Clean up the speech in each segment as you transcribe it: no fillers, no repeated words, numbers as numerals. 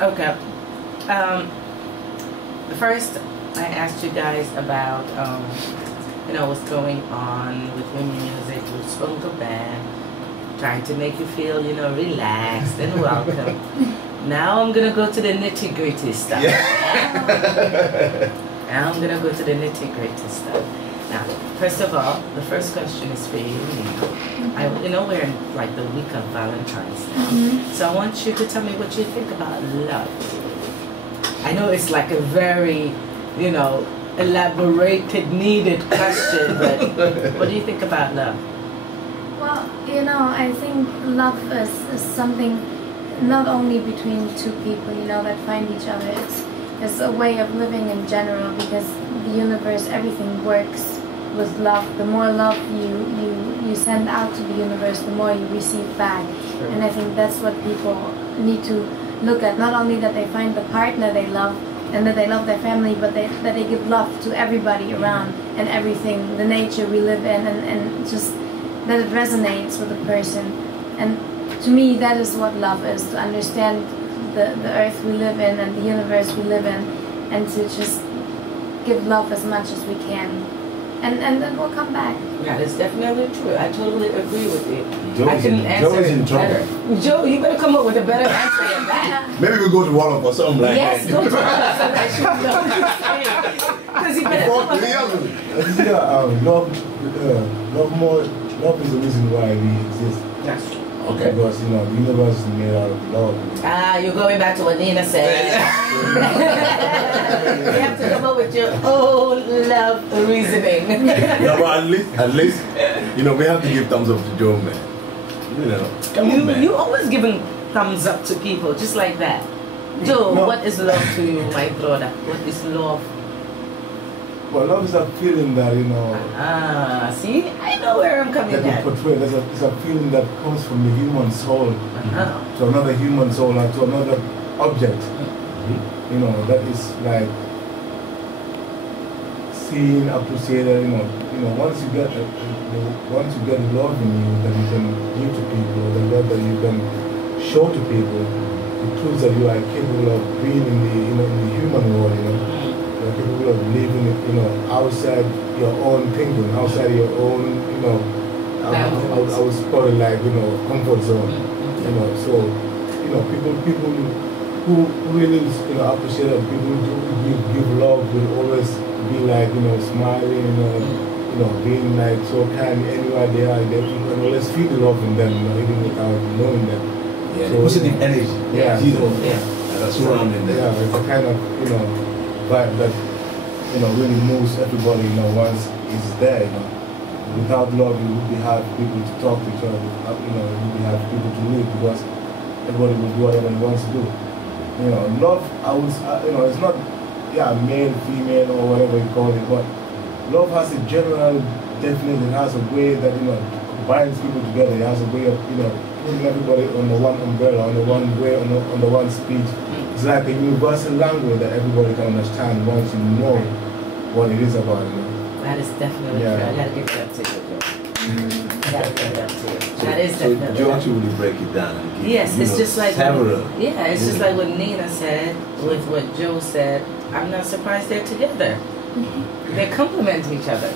Okay. First, I asked you guys about, what's going on with your music. You spoke a band, trying to make you feel, relaxed and welcome. Now I'm gonna go to the nitty-gritty stuff. Yeah. Now I'm gonna go to the nitty-gritty stuff. Now, first of all, the first question is for you, Nina. We're in like the week of Valentine's now. So I want you to tell me what you think about love. I know it's like a very, elaborated, needed question, but what do you think about love? Well, I think love is something not only between two people, that find each other. It's a way of living in general, because the universe, everything works with love. The more love you send out to the universe, the more you receive back. Sure. And I think that's what people need to look at. Not only that they find the partner they love and that they love their family, but that they give love to everybody around and everything, the nature we live in, and just that it resonates with the person. And to me, that is what love is, to understand the earth we live in and the universe we live in, and to just give love as much as we can. And then we'll come back. That is definitely true. I totally agree with you. I couldn't answer it better. Joe, you better come up with a better answer than that. Maybe we go to Wallop or something like yes, that. Yes, go to Wallop so that you know what you're saying. Because he better come up with love is the reason why we exist. That's true. Okay. Because, the universe is made out of love. You're going back to what Nina said. You have to come up with your own love reasoning. No, but at least, we have to give thumbs up to Joe, man. Come on, man. You always giving thumbs up to people, just like that. Joe, what is love to you, my brother? What is love? Well, love is a feeling that, see? I know where I'm coming at. It's a feeling that comes from the human soul to another human soul and to another object. That is like seen, appreciated, once you get love in you that you can give to people, the love that you can show to people, it proves that you are capable of being in the human world, You're capable of living, outside your own thinking, outside your own, I would call it like, comfort zone. So, people who really, appreciate it, people who give love will always be like, smiling, being like so kind anywhere they are. You can always feel the love in them, even without knowing them. Yeah, so, positive energy. Yeah. That's surrounding them. Yeah, it's a kind of, vibe that really moves everybody once it's there. Without love, you would have people to talk to each other. You would have people to live, because everybody will do whatever he wants to do. Love, it's not male, female, or whatever you call it, but love has a general definition. It has a way that binds people together. It has a way of putting everybody on the one umbrella, on the one way, on the one speech. It's like a universal language that everybody can understand once you know what it is about. That is definitely true. I gotta give that to you. I gotta give that to you. That is definitely. So Joe actually really break it down. And give, yes, it's just like it's just like what Nina said with what Joe said. I'm not surprised they're together. They complement each other.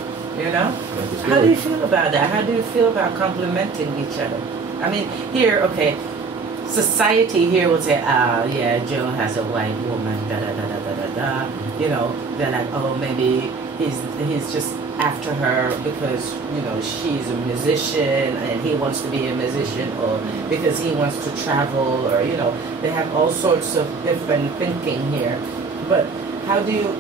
How do you feel about that? How do you feel about complimenting each other? I mean, here, society here would say, Joe has a white woman, da-da-da-da-da-da-da. They're like, oh, maybe he's just after her because, she's a musician and he wants to be a musician, or because he wants to travel, or, they have all sorts of different thinking here. But how do you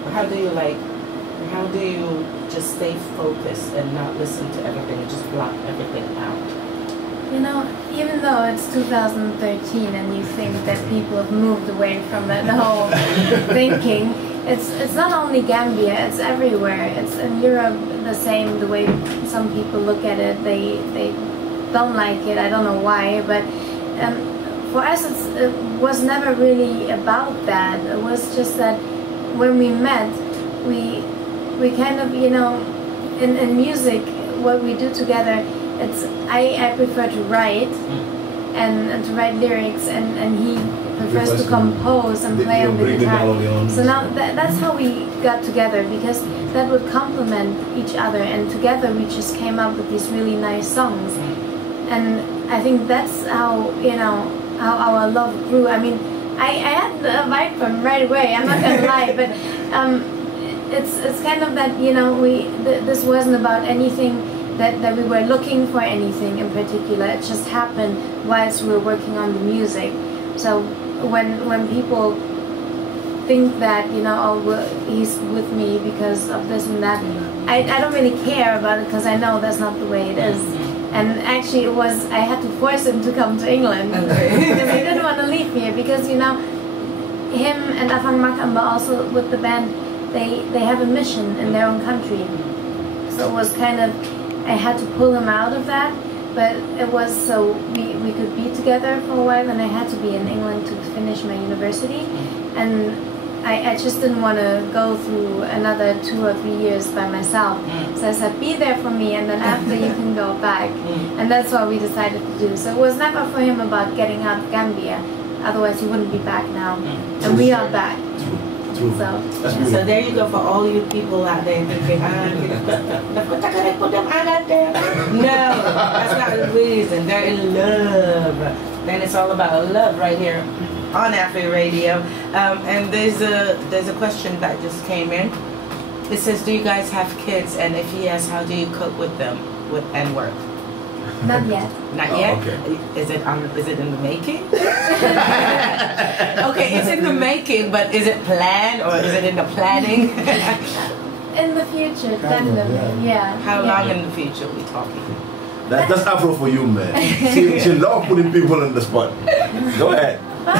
just stay focused and not listen to everything and just block everything out? Even though it's 2013 and you think that people have moved away from the whole thinking, it's not only Gambia, it's everywhere. It's in Europe the same, the way some people look at it, they don't like it, I don't know why, but for us it was never really about that. It was just that when we met, we kind of, in music, what we do together, I prefer to write and to write lyrics, and he prefers to compose and play on the guitar. So now that's how we got together, because that would complement each other, and together we just came up with these really nice songs. And I think that's how, you know, how our love grew. I mean, I had a vibe from right away, I'm not gonna lie, but it's kind of that, you know, this wasn't about anything that we were looking for anything in particular. It just happened whilst we were working on the music. So when people think that, you know, oh, well, he's with me because of this and that, I don't really care about it, because I know that's not the way it is. And actually it was, I had to force him to come to England, because he didn't want to leave here, because, you know, him and Afang Makamba also with the band, they have a mission in their own country. So it was kind of, I had to pull him out of that, but it was so we could be together for a while, and I had to be in England to finish my university, and I just didn't want to go through another 2 or 3 years by myself. So I said, be there for me, and then after you can go back. And that's what we decided to do. So it was never for him about getting out of Gambia, otherwise he wouldn't be back now. And we are back. So there you go, for all you people out there thinking, put them out there. No, that's not the reason. They're in love. Then it's all about love right here on AfriRadio. And there's a question that just came in. It says, do you guys have kids? And if yes, how do you cope with them and work? Not yet. Not yet? Okay. Is it in the making? Okay, it's in the making, but is it planned, or is it in the planning? In the future, definitely, yeah. How long in the future are we talking? That's Afro for you, man. She loves putting people on the spot. Go ahead. No,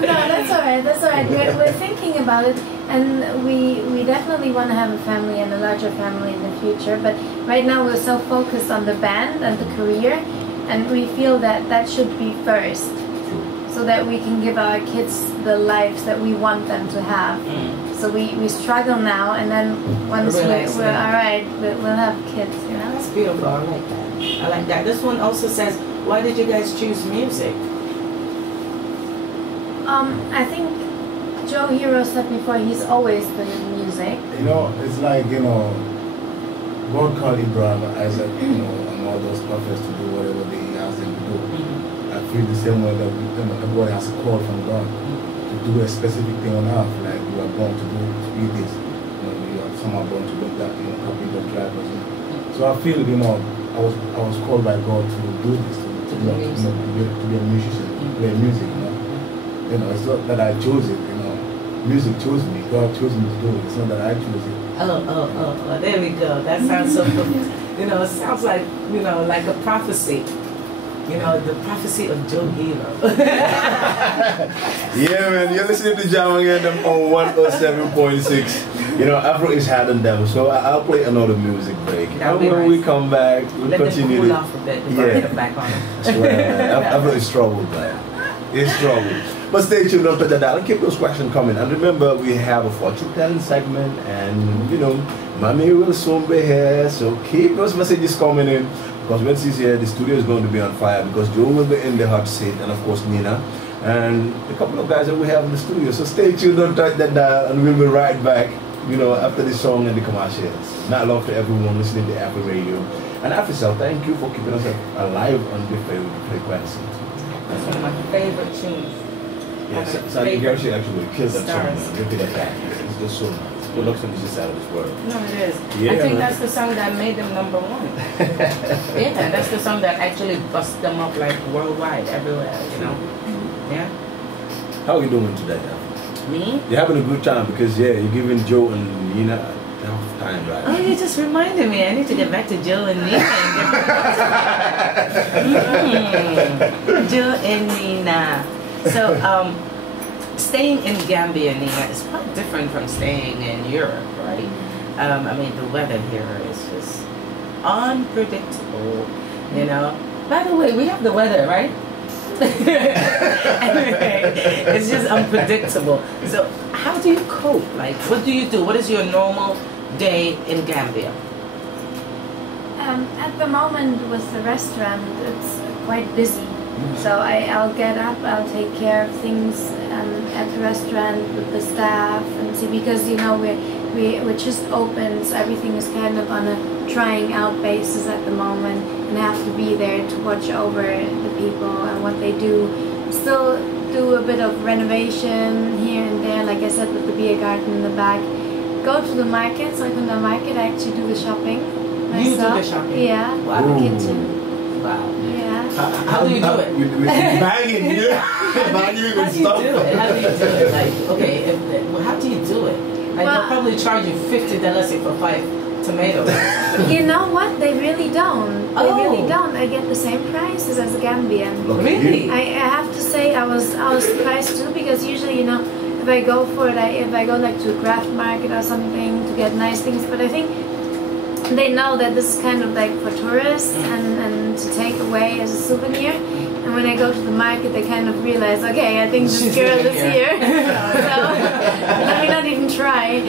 that's alright, that's alright. We're thinking about it, and we definitely want to have a family and a larger family in the future, but right now we're so focused on the band and the career, and we feel that that should be first, so that we can give our kids the lives that we want them to have. So we struggle now, and then once we're alright, we'll have kids, you know? That's beautiful, I like that. I like that. This one also says, why did you guys choose music? I think Jah Hero said before, he's always been in music. You know, it's like, you know, God called Abraham, Isaac, you know, and all those prophets to do whatever he asked them to do. I feel the same way that, you know, everybody has a call from God to do a specific thing on earth. Like, you are born to be this. You know, some are born to do that, you know, carpenter, drivers. You know. So I feel, you know, I was called by God to do this, to be a musician, to play music, you know. You know, it's not that I chose it, you know. Music chose me. God chose me to do it. It's not that I chose it. Oh, there we go. That sounds so cool. You know, it sounds like, you know, like a prophecy. You know, the prophecy of Jah Hero. Yeah, man, you're listening to Jam again on 107.6. You know, Afro is hard on them, so I'll play another music break. And when we come back, we'll continue. Let them cool off a bit before we get back on. That's right, man. Afro is troubled, man. It's trouble. But stay tuned, don't touch that dial, and keep those questions coming. And remember, we have a fortune telling segment, and you know, Mommy will soon be here, so keep those messages coming in. Because when she's here, the studio is going to be on fire, because Joe will be in the hot seat, and of course Nina, and a couple of guys that we have in the studio. So stay tuned, don't touch that dial, and we'll be right back, you know, after this song and the commercials. Not love to everyone listening to AfriRadio. And AfriCell, thank you for keeping us alive on the frequency. That's one of my favorite tunes. Yes, Sandy Garcia actually killed that song. Look at that. It's just so nice. Production is just out of this world. No, it is. Yeah, I think that's the song that made them #1. Yeah, that's the song that actually bust them up like worldwide, everywhere, you know. Yeah. How are you doing today, now? Me? You're having a good time because, yeah, you're giving Joe and Nina enough time, right? Oh, you just reminded me. I need to get back to Joe and Nina. Joe and Nina. So, staying in Gambia, Nina, is quite different from staying in Europe, right? I mean, the weather here is just unpredictable, you know. By the way, we have the weather, right? Anyway, it's just unpredictable. So, how do you cope? Like, what do you do? What is your normal day in Gambia? At the moment with the restaurant, it's quite busy. So I'll get up, I'll take care of things at the restaurant with the staff, and see, because we're just open, so everything is kind of on a trying out basis at the moment, and I have to be there to watch over the people and what they do. Still do a bit of renovation here and there, like I said, with the beer garden in the back. Go to the market, so on the market I actually do the shopping myself. You do the shopping? Yeah, wow. The kitchen. Wow. Yeah. How do you do it? Bagging, bagging with stuff. How do you do it? How do you do it? Like, okay, how do you do it? Like, they'll probably charge you $50 for 5 tomatoes. You know what? They really don't. They really don't. I get the same prices as a Gambian. Really? I have to say I was surprised too, because usually, if I go for it, if I go like to a craft market or something to get nice things, but I think they know that this is kind of like for tourists and to take away as a souvenir. And when I go to the market, they kind of realize, okay, I think this girl is here. So let me not even try.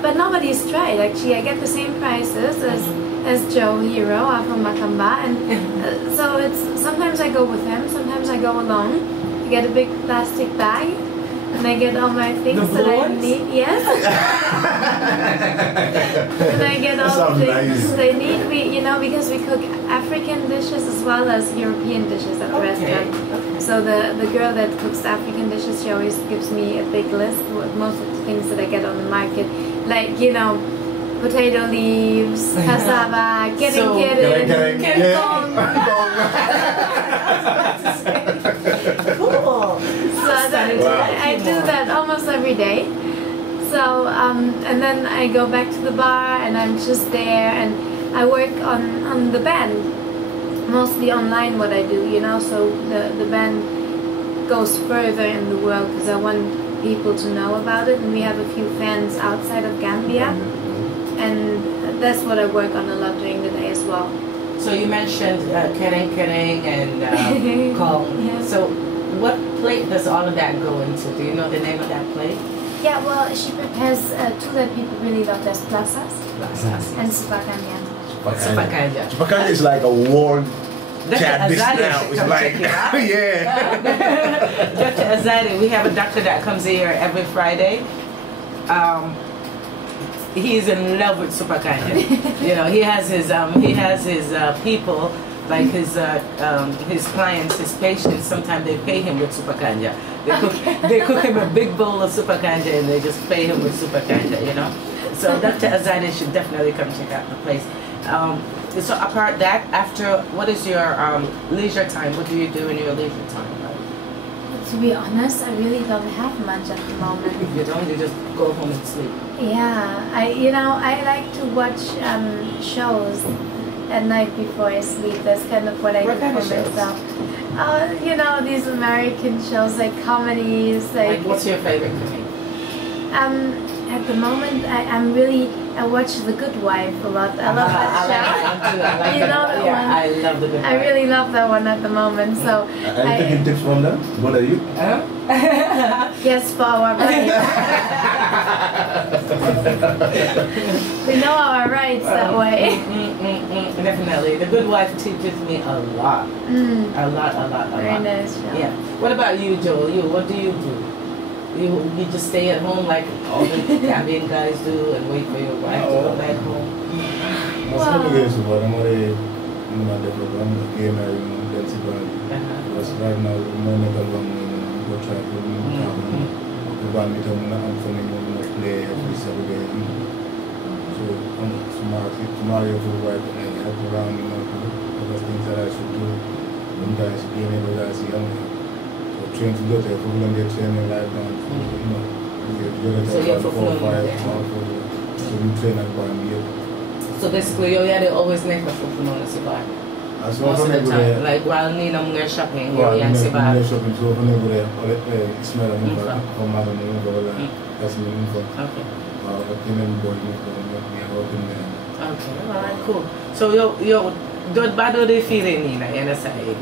But nobody's tried, actually. I get the same prices as Jah Hero from Makamba. And so sometimes I go with him, sometimes I go alone. I get a big plastic bag. And I get all my things that I need. Yes. And I get all the things I need. Because we cook African dishes as well as European dishes at the restaurant. Okay. So the girl that cooks African dishes, she always gives me a big list with most of the things that I get on the market. Like, potato leaves, cassava, get it. Cool. So I do that almost every day. So and then I go back to the bar and I'm just there, and I work on the band, mostly online what I do, so the band goes further in the world, because I want people to know about it, and we have a few fans outside of Gambia, and that's what I work on a lot during the day as well. So you mentioned Kering and Kong. Yeah. So what plate does all of that go into? Do you know the name of that plate? Yeah, well, she prepares two that people really love. There's plazas and supakanya. Supakanya is like a warm chat dish now. It's like, yeah. Dr. Azadi, we have a doctor that comes here every Friday. He's in love with supakanya. He has his people, like his clients, his patients. Sometimes they pay him with supakanya. They cook him a big bowl of supakanja and they just pay him with supakanja. So Dr. Azadi should definitely come check out the place. So apart that, after, what is your leisure time? What do you do in your leisure time? To be honest, I really don't have much at the moment. You don't? You just go home and sleep? Yeah, I like to watch shows at night before I sleep. That's kind of what I do for myself. These American shows, like comedies. Like what's your favorite comedy? At the moment, I watch The Good Wife a lot. I love that show. I love The Good Wife. I really love that one at the moment. So are you taking tips from them? What are you? Yes, for our rights. We know our rights that way. Definitely. The Good Wife teaches me a lot. A lot. Very nice show. Yeah. What about you, Joel? What do you do? You just stay at home like all the Gambian guys do and wait for your wife to go back home? Train to go there, for them get training live down. So you're for fun. So we train at Bambia. So basically, you're always make a full on the Sibar. Most of the time, like while Nina Munga shopping, you're in Sibar. Shopping, so when they go there, smell them from Madam that's me. Okay. Okay, alright, cool. So you're bad or they feeling Nina, you understand?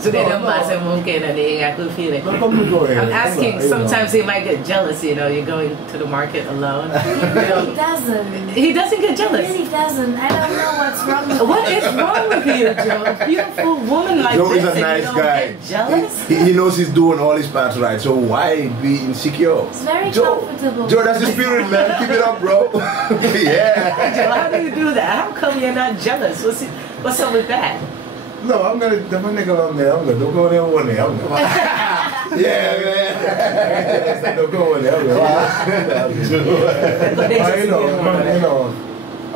So they don't pass him mungkin and I could feel it. No, go ahead. I'm asking, sometimes he might get jealous, you know, you're going to the market alone. He really doesn't. He doesn't get He jealous. really doesn't. I don't know what's wrong with What is wrong with you, Joe? A beautiful woman like Joe this is a and nice you don't guy. get jealous? He knows he's doing all his parts right, so why be insecure? It's very Joe, comfortable. Joe, that's the spirit, man. Keep it up, bro. Yeah. Joe, how do you do that? How come you're not jealous? What's up with that? No, I'm gonna, the nigga on there, I'm gonna, don't go there one day, I'm gonna. Yeah, man. Don't go in there, I'm gonna.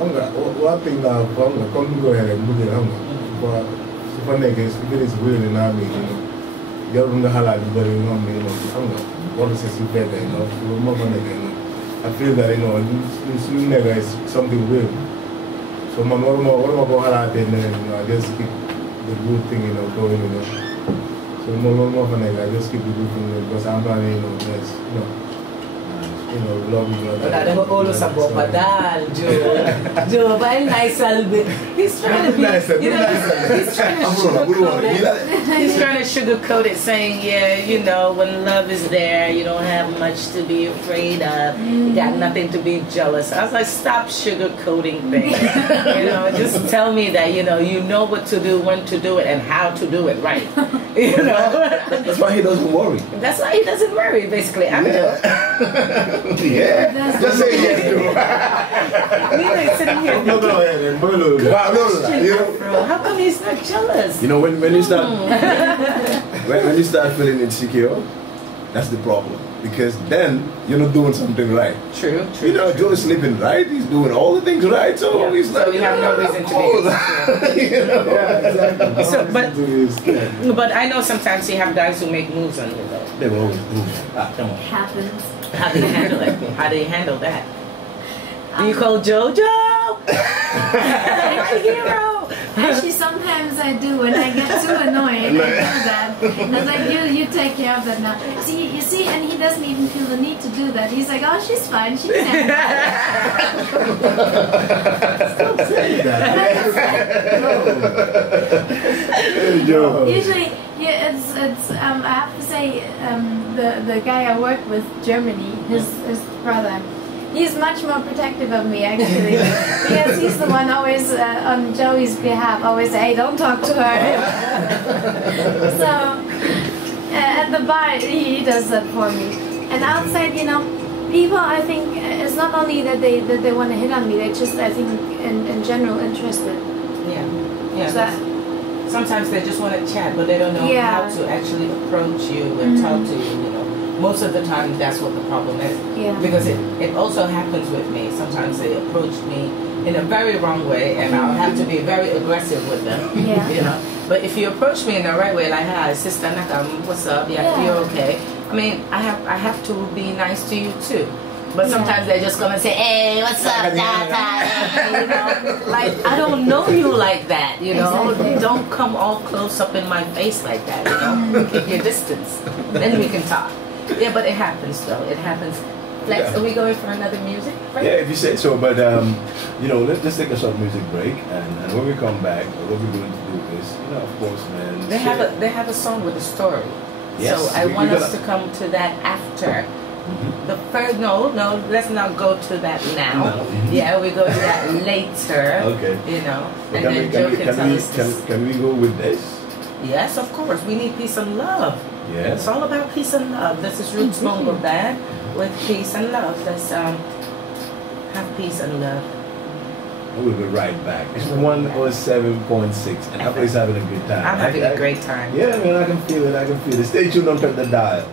I'm gonna, one thing now, I'm gonna come go ahead and look at it, but if I nigga, if it is really not me, you know, you're gonna halal, but you know, I'm gonna, what is this better, you know, for mother nigga, you know. I feel that, you know, this nigga is something real. So, man, what am I going to halal then, you know, I just keep the good thing, you know, going, you know. So more for I just keep the good thing because I'm not, you know, just, you know, love you. But I don't always about Padal, Joe. Joe, but nice little bit. He's trying to be, you know, he's trying to sugarcoat it. He's trying to sugarcoat it, saying, yeah, you know, when love is there, you don't have much to be afraid of. You got nothing to be jealous. I was like, stop sugarcoating things. You know, just tell me that, you know what to do, when to do it, and how to do it right. You know? That's why he doesn't worry. That's why he doesn't worry, basically. I'm Yeah. Just say yes, Joe. Nina sitting here. No, go ahead and no. How come he's not jealous? You know, when you start when you start feeling insecure, that's the problem. Because then you're not doing something right. True. You know, Joe is sleeping right. He's doing all the things right. So he's like, so we have no reason to be insecure. You know? Yeah, exactly. But I know sometimes you have guys who make moves on you though. They will always do. Come on. Happens. How do you handle it? How do you handle that? Do you call JoJo? My hero. Actually, sometimes I do when I get too annoyed. I do that. And I'm like, you take care of that now. See, you see, and he doesn't even feel the need to do that. He's like, oh, she's fine. She can handle it. Stop saying that. Usually, yeah, it's. I have to say, the guy I work with, Germany, his brother. He's much more protective of me, actually, because he's the one always, on Joey's behalf, always say, hey, don't talk to her. So, at the bar, he does that for me. And outside, you know, people, I think, it's not only that they want to hit on me, they're just, I think, in general, interested. Yeah. So sometimes they just want to chat, but they don't know how to actually approach you and talk to you, you know. Most of the time, that's what the problem is. Yeah. Because it also happens with me. Sometimes they approach me in a very wrong way, and I'll have to be very aggressive with them. Yeah. You know. But if you approach me in the right way, like, hi, sister Nakam, what's up? Yeah, you're okay. I mean, I have to be nice to you too. But sometimes they're just gonna say, hey, what's up, Tata? You know, like, I don't know you like that, you know. Exactly. Don't come all close up in my face like that, you know. Keep your distance. Then we can talk. Yeah, but it happens though. It happens. Flex, are we going for another music break? Yeah, if you say so. But you know, let's take a short music break, and when we come back, what we're going to do is, you know, of course, man. They have a song with a story. Yes, so I want us to come to that after. The first, no, let's not go to that now. No. Yeah, we go to that later. Okay. You know, But and then Joe can tell us. Can we go with this? Yes, of course. We need peace and love. Yes. It's all about peace and love. This is Roots Bongo Band with peace and love. Let's have peace and love. We'll be right back. It's 107.6, and everybody's having a good time. I'm having a great time. Yeah, man, I can feel it. Stay tuned on the dial.